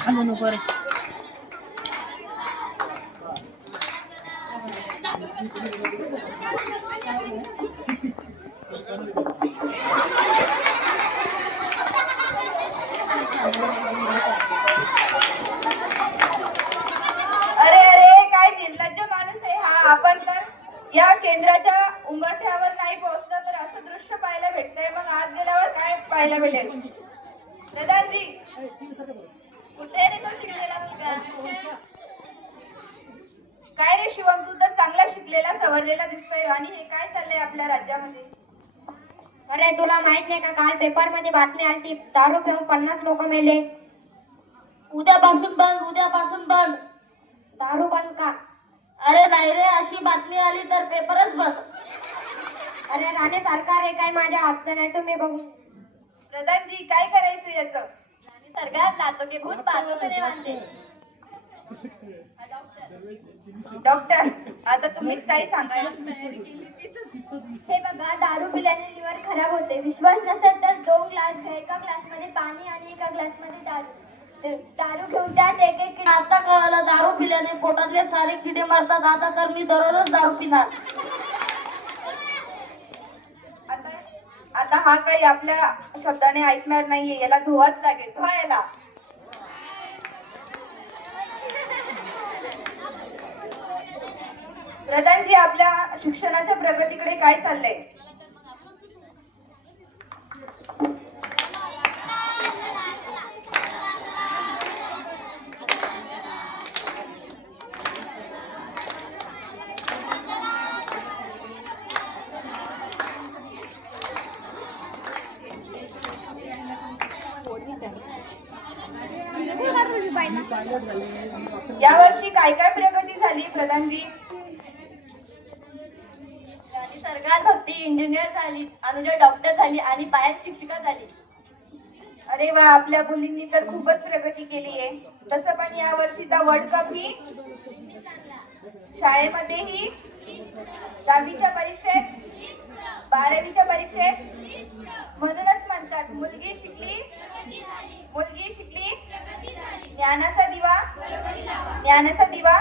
खालू नको रे अरे अरे काय निर्लज्ज माणूस आहे हा. आपण तर या केंद्राच्या उंबरठ्यावर नाही पोहोचलो तर असं दृश्य पाहायला भेटतंय. मग आज गेल्यावर काय पाहायला भेटेल? प्रधानजी कुठे रे तो शिकलेला मुलगा काय रे शिवम तू तर चांगला शिकलेला सवरलेला दिसतोय. आणि हे काय चाललंय आपल्या राज्यामध्ये? अरे तुला माहीत नाही का काल पेपरमध्ये बातमी आली दारू पिऊन पन्नास लोक मेले. उद्यापासून बंद उद्यापासून बंद. दारू बंद का? अरे नाही रे अशी बातमी आली तर पेपरच बंद. अरे राणे सरकार हे काय माझ्या हातचं नाही तुम्ही बघू. प्रधानजी काय करायचं याचं? सरकार लातो के भूत पाहतो डॉक्टर आता तुम्हीच काही सांगा हे बघा दारू पिल्याने लिव्हर खराब होते. विश्वास नसेल तर दोन ग्लास घ्या एका ग्लासमध्ये पाणी आणि एका ग्लासमध्ये दारू. दारू घेऊन त्यात एक एक आता कळालं दारू पिल्याने पोटातले सारे किडे मरतात. आता तर मी दररोज दारू पिणार. आता आता हा काही आपल्या शब्दाने ऐकणार नाहीये. याला धुवाच लागेल. धुवा याला प्रधानजी आपल्या शिक्षणाच्या प्रगतीकडे काय चाललंय? यावर्षी काय काय प्रगती झाली प्रधानजी? सरकार भक्ती इंजिनियर झाली अनुजा डॉक्टर झाली आणि पायात शिक्षिका झाली. अरे वा आपल्या मुलींनी तर खूपच प्रगती केली आहे. तसं पण या वर्षीचा वर्ल्ड कप ही शाळेमध्येही दहावीच्या परीक्षेत बारावीच्या परीक्षेत म्हणूनच म्हणतात मुलगी शिकली मुलगी शिकली ज्ञानाचा दिवा ज्ञानाचा दिवा